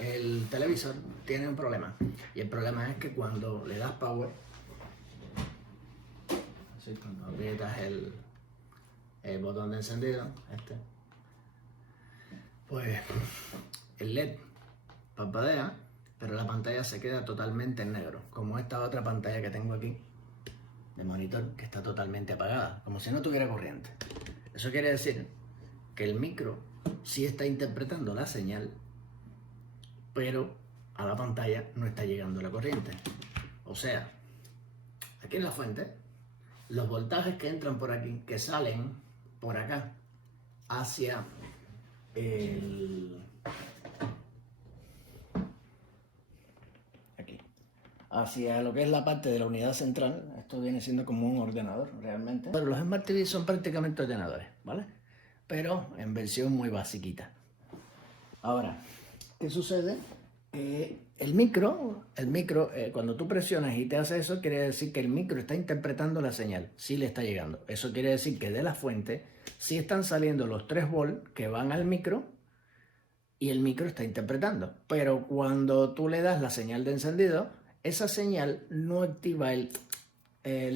el televisor tiene un problema. Y el problema es que cuando le das power, así cuando aprietas el botón de encendido, pues el LED parpadea, pero la pantalla se queda totalmente en negro, como esta otra pantalla que tengo aquí de monitor, que está totalmente apagada, como si no tuviera corriente. Eso quiere decir que el micro sí está interpretando la señal, pero a la pantalla no está llegando la corriente. O sea, aquí en la fuente, los voltajes que entran por aquí, que salen por acá hacia hacia lo que es la parte de la unidad central. Esto viene siendo como un ordenador realmente. Pero los Smart TV son prácticamente ordenadores, ¿vale? Pero en versión muy basiquita. Ahora, ¿qué sucede? El micro, cuando tú presionas y te hace eso, quiere decir que el micro está interpretando la señal, sí le está llegando. Eso quiere decir que de la fuente sí están saliendo los 3 volts que van al micro y el micro está interpretando. Pero cuando tú le das la señal de encendido, esa señal no activa el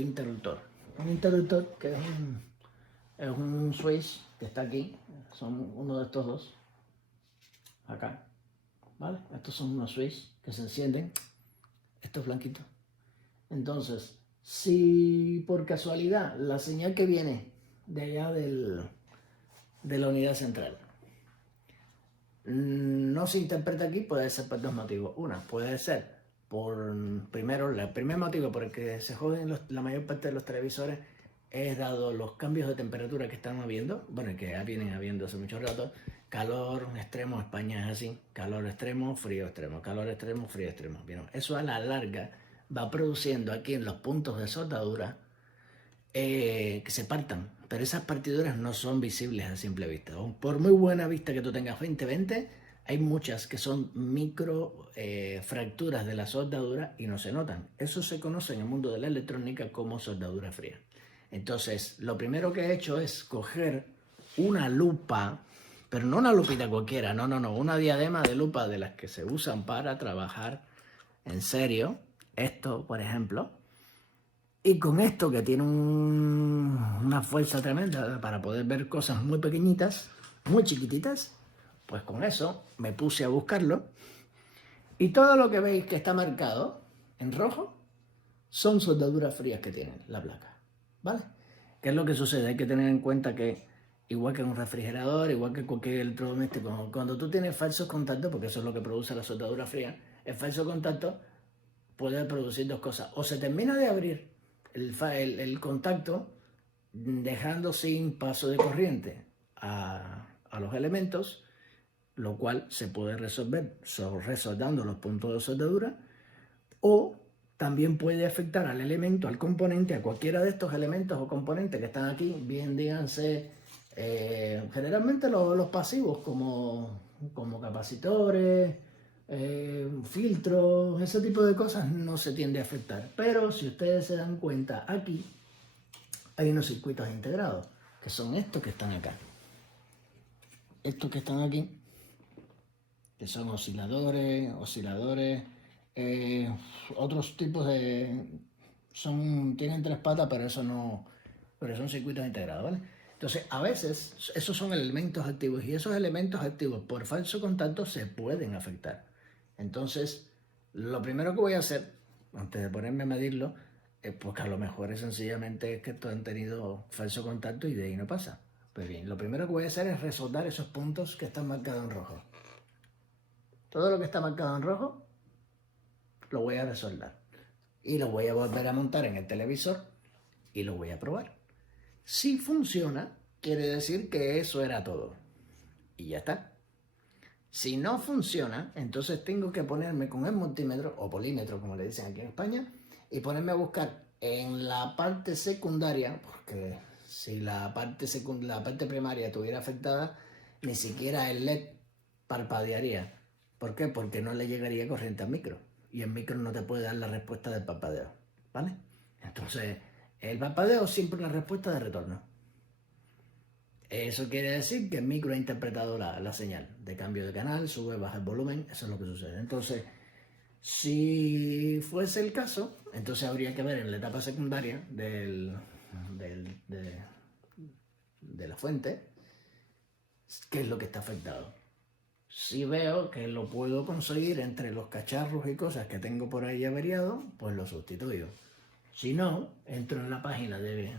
interruptor. Un interruptor que es un switch que está aquí, son uno de estos dos, acá. ¿Vale? Estos son unos switches que se encienden, estos blanquitos. Entonces, si por casualidad la señal que viene de allá de la unidad central no se interpreta aquí, puede ser por 2 motivos. Una, puede ser el primer motivo por el que se joden la mayor parte de los televisores es dado los cambios de temperatura que están habiendo, bueno, que ya vienen habiendo hace mucho rato. Calor extremo, España es así, calor extremo, frío extremo, calor extremo, frío extremo. Bien, eso a la larga va produciendo aquí en los puntos de soldadura que se partan, pero esas partiduras no son visibles a simple vista. Por muy buena vista que tú tengas 20-20, hay muchas que son micro fracturas de la soldadura y no se notan. Eso se conoce en el mundo de la electrónica como soldadura fría. Entonces, lo primero que he hecho es coger una lupa, pero no una lupita cualquiera, no, una diadema de lupa de las que se usan para trabajar en serio. Esto, por ejemplo. Y con esto que tiene una fuerza tremenda para poder ver cosas muy pequeñitas, muy chiquititas, pues con eso me puse a buscarlo. Y todo lo que veis que está marcado en rojo son soldaduras frías que tiene la placa, ¿vale? ¿Qué es lo que sucede? Hay que tener en cuenta que, igual que en un refrigerador, igual que cualquier electrodoméstico, cuando tú tienes falsos contactos, porque eso es lo que produce la soldadura fría, el falso contacto puede producir 2 cosas. O se termina de abrir el contacto, dejando sin paso de corriente a los elementos, lo cual se puede resolver resoldando los puntos de soldadura, o también puede afectar al elemento, al componente, a cualquiera de estos elementos o componentes que están aquí, bien díganse, generalmente los pasivos como capacitores, filtros, ese tipo de cosas no se tiende a afectar. Pero si ustedes se dan cuenta, aquí hay unos circuitos integrados, que son estos que están acá. Estos que están aquí, que son osciladores, otros tipos de... tienen 3 patas, pero son circuitos integrados, ¿vale? Entonces, a veces, esos son elementos activos, y esos elementos activos, por falso contacto, se pueden afectar. Entonces, lo primero que voy a hacer, antes de ponerme a medirlo, pues que a lo mejor es sencillamente que estos han tenido falso contacto y de ahí no pasa. Pues bien, lo primero que voy a hacer es resoldar esos puntos que están marcados en rojo. Todo lo que está marcado en rojo lo voy a resoldar y lo voy a volver a montar en el televisor y lo voy a probar. Si funciona, quiere decir que eso era todo y ya está. Si no funciona, entonces tengo que ponerme con el multímetro o polímetro, como le dicen aquí en España, y ponerme a buscar en la parte secundaria, porque si la parte primaria estuviera afectada, ni siquiera el LED parpadearía. ¿Por qué? Porque no le llegaría corriente al micro, y el micro no te puede dar la respuesta del parpadeo, ¿vale? Entonces, el parpadeo es siempre una respuesta de retorno. Eso quiere decir que el micro ha interpretado la señal de cambio de canal, sube, baja el volumen, eso es lo que sucede. Entonces, si fuese el caso, entonces habría que ver en la etapa secundaria de la fuente qué es lo que está afectado. Si veo que lo puedo conseguir entre los cacharros y cosas que tengo por ahí averiado, pues lo sustituyo. Si no, entro en la página de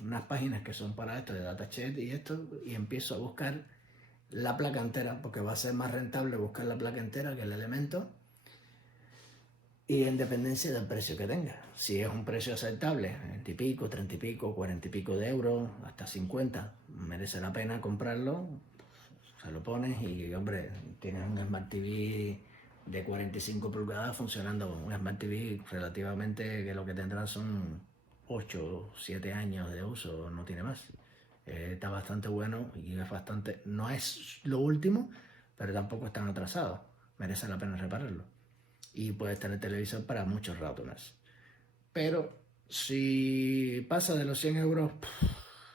unas páginas que son para esto, de Datashet y esto, y empiezo a buscar la placa entera, porque va a ser más rentable buscar la placa entera que el elemento, y en dependencia del precio que tenga. Si es un precio aceptable, 20 y pico, 30 y pico, 40 y pico de euros, hasta 50, merece la pena comprarlo, se lo pones y, hombre, tienes un Smart TV de 45 pulgadas funcionando, un Smart TV relativamente que lo que tendrá son 8 o 7 años de uso, no tiene más. Está bastante bueno y es bastante, no es lo último, pero tampoco es tan atrasado, merece la pena repararlo. Y puedes tener televisor para muchos ratos más. Pero si pasa de los 100 euros,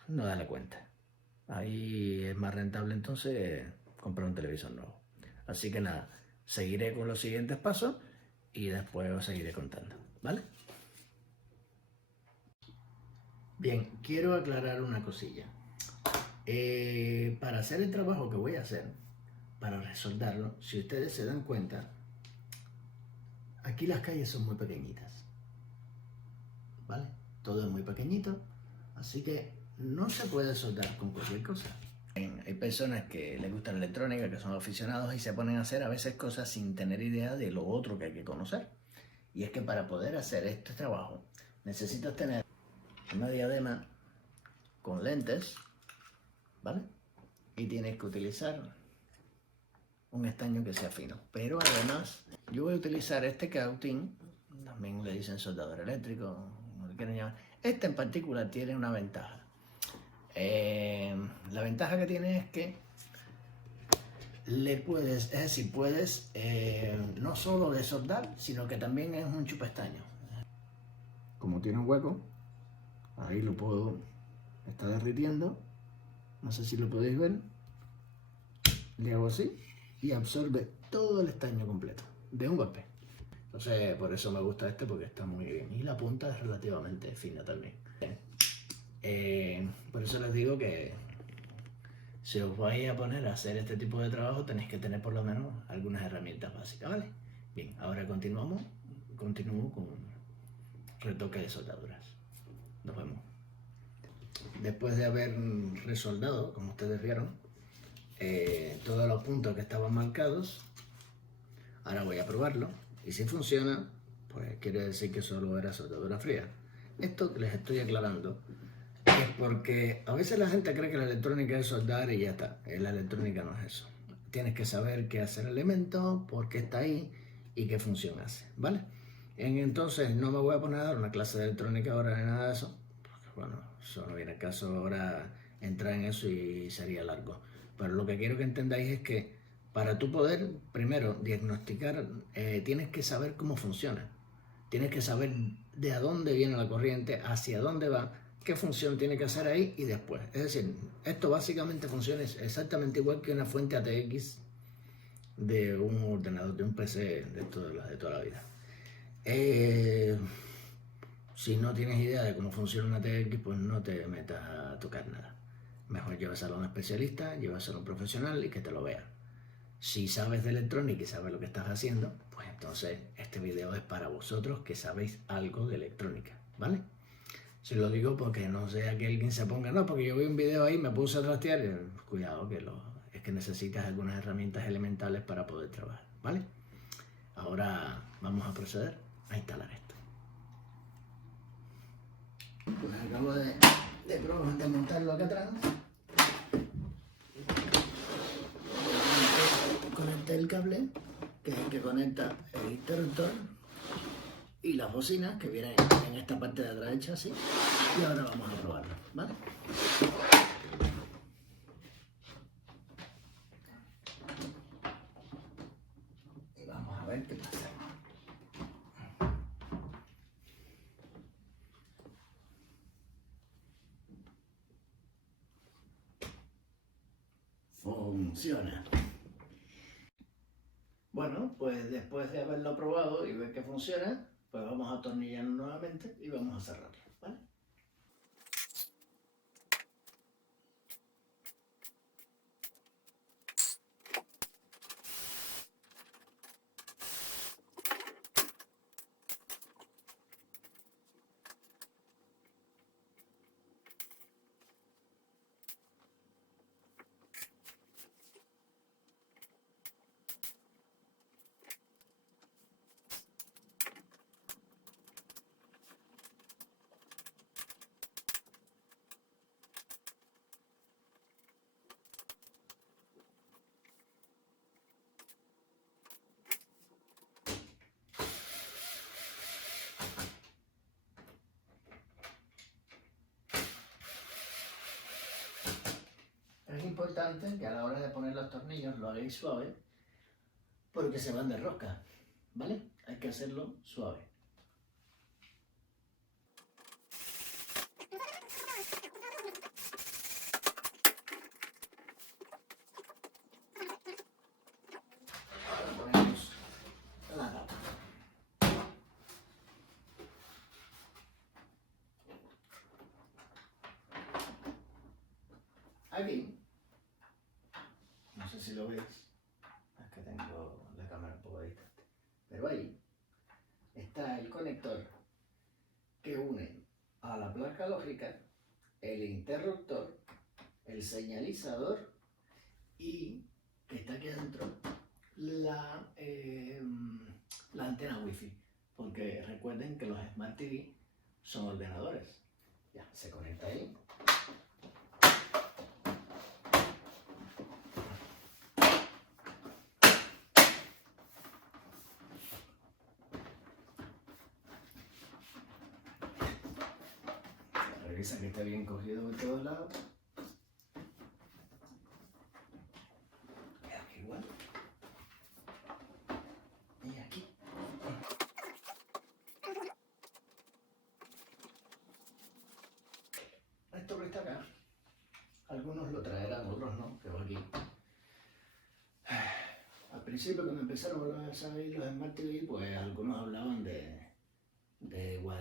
no da la cuenta. Ahí es más rentable entonces comprar un televisor nuevo. Así que nada, seguiré con los siguientes pasos y después os seguiré contando, ¿vale? Bien, quiero aclarar una cosilla. Para hacer el trabajo que voy a hacer, para resoldarlo, si ustedes se dan cuenta, aquí las calles son muy pequeñitas, ¿vale? Todo es muy pequeñito, así que no se puede soldar con cualquier cosa. Hay personas que les gusta la electrónica, que son aficionados y se ponen a hacer a veces cosas sin tener idea de lo otro que hay que conocer. Y es que para poder hacer este trabajo necesitas tener una diadema con lentes, ¿vale? Y tienes que utilizar un estaño que sea fino. Pero además yo voy a utilizar este cautín, también le dicen soldador eléctrico, como le quieran llamar. Este en particular tiene una ventaja. La ventaja que tiene es que le puedes, es decir, puedes no solo desoldar, sino que también es un chupestaño. Como tiene un hueco, ahí lo puedo, está derritiendo, no sé si lo podéis ver, le hago así y absorbe todo el estaño completo, de un golpe. Entonces, por eso me gusta este, porque está muy bien. Y la punta es relativamente fina también. Por eso les digo que si os vais a poner a hacer este tipo de trabajo, tenéis que tener por lo menos algunas herramientas básicas, ¿vale? Bien, ahora continúo con retoque de soldaduras. Nos vemos. Después de haber resoldado, como ustedes vieron, todos los puntos que estaban marcados, ahora voy a probarlo. Y si funciona, pues quiere decir que solo era soldadura fría. Esto que les estoy aclarando es porque a veces la gente cree que la electrónica es soldar y ya está. La electrónica no es eso. Tienes que saber qué hace el elemento, por qué está ahí y qué función hace, ¿vale? Entonces no me voy a poner a dar una clase de electrónica ahora ni nada de eso, porque bueno, eso no viene al caso ahora entrar en eso y sería largo. Pero lo que quiero que entendáis es que para tú poder primero diagnosticar, tienes que saber cómo funciona. Tienes que saber de a dónde viene la corriente, hacia dónde va, qué función tiene que hacer ahí y después. Es decir, esto básicamente funciona exactamente igual que una fuente ATX de un ordenador, de un PC de toda la vida. Si no tienes idea de cómo funciona una ATX, pues no te metas a tocar nada. Mejor llévaselo a un especialista, llévaselo a un profesional y que te lo vea. Si sabes de electrónica y sabes lo que estás haciendo, pues entonces este video es para vosotros que sabéis algo de electrónica, ¿vale? Se lo digo porque no sea que alguien se ponga, no, porque yo vi un video ahí, me puse a trastear, cuidado que es que necesitas algunas herramientas elementales para poder trabajar, ¿vale? Ahora vamos a proceder a instalar esto. Pues acabo de montarlo acá atrás. Conecté el cable que es el que conecta el interruptor y las bocinas que vienen en esta parte de atrás del chasis. Y ahora vamos a probarlo, ¿vale? Y vamos a ver qué pasa. funciona. Bueno, pues después de haberlo probado y ver que funciona, pues vamos a atornillarlo nuevamente y vamos a cerrarlo, ¿vale? Es importante que a la hora de poner los tornillos lo hagáis suave porque se van de rosca, ¿vale? Hay que hacerlo suave. Ahora ponemos la tapa. Aquí, no sé si lo veis, es que tengo la cámara un poco distante, pero ahí está el conector que une a la placa lógica, el interruptor, el señalizador y que está aquí adentro la antena wifi, porque recuerden que los Smart TV son ordenadores. Ya, se conecta ahí. Revisa que esté bien cogido de todos lados. Y aquí igual. Y aquí. Esto que está acá, algunos lo traerán, otros no, pero aquí. Al principio, cuando empezaron a salir los Smart TV, pues algunos hablaban de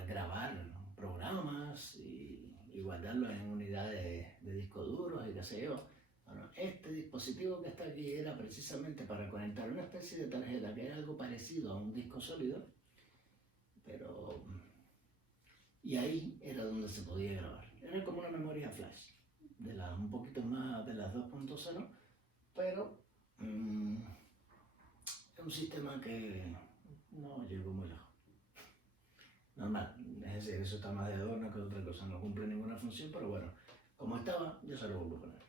grabar programas y guardarlos en unidades de disco duro y qué sé yo. Bueno, este dispositivo que está aquí era precisamente para conectar una especie de tarjeta que era algo parecido a un disco sólido, pero... y ahí era donde se podía grabar. Era como una memoria flash, un poquito más de las 2.0, pero es un sistema que no llegó muy lejos. Normal, es decir, eso está más de adorno que otra cosa, no cumple ninguna función, pero bueno, como estaba, yo se lo vuelvo a poner.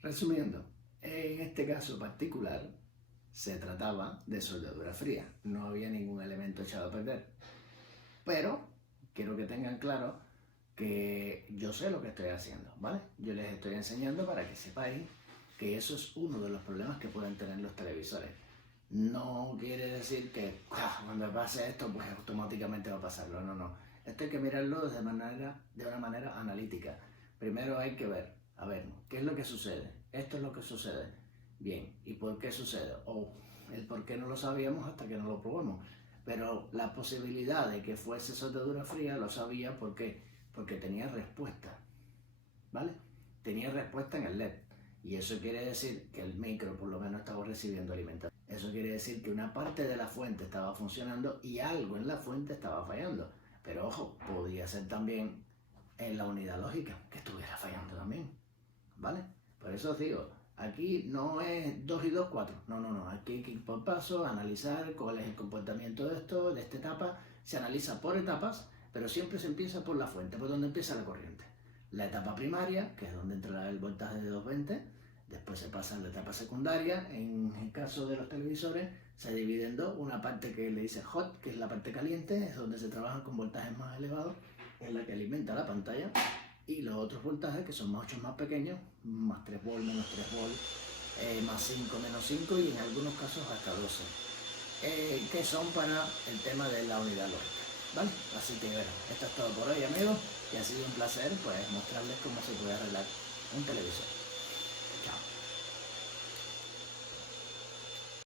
Resumiendo, en este caso particular se trataba de soldadura fría, no había ningún elemento echado a perder. Pero quiero que tengan claro que yo sé lo que estoy haciendo, ¿vale? Yo les estoy enseñando para que sepáis que eso es uno de los problemas que pueden tener los televisores. No quiere decir que cuando pase esto, pues automáticamente va a pasarlo. No, no. Esto hay que mirarlo de una manera analítica. Primero hay que ver, a ver, ¿qué es lo que sucede? Esto es lo que sucede. Bien, ¿y por qué sucede? O el por qué no lo sabíamos hasta que no lo probamos. Pero la posibilidad de que fuese soldadura fría lo sabía porque tenía respuesta, ¿vale? Tenía respuesta en el LED. Y eso quiere decir que el micro por lo menos estaba recibiendo alimentación. Eso quiere decir que una parte de la fuente estaba funcionando y algo en la fuente estaba fallando. Pero ojo, podía ser también en la unidad lógica que estuviera fallando también, ¿vale? Por eso os digo, aquí no es 2 y 2, 4. No, no, no. Aquí hay que ir por paso, analizar cuál es el comportamiento de esto, de esta etapa. Se analiza por etapas, pero siempre se empieza por la fuente, por donde empieza la corriente. La etapa primaria, que es donde entrará el voltaje de 220, después se pasa a la etapa secundaria. En el caso de los televisores, se divide en dos. Una parte que le dice hot, que es la parte caliente, es donde se trabaja con voltajes más elevados, es la que alimenta la pantalla. y los otros voltajes que son mucho más pequeños, más 3 volts, menos 3 volts, más 5, menos 5 y en algunos casos hasta 12, que son para el tema de la unidad lógica, ¿vale? Así que bueno, esto es todo por hoy, amigos, y ha sido un placer pues mostrarles cómo se puede arreglar un televisor.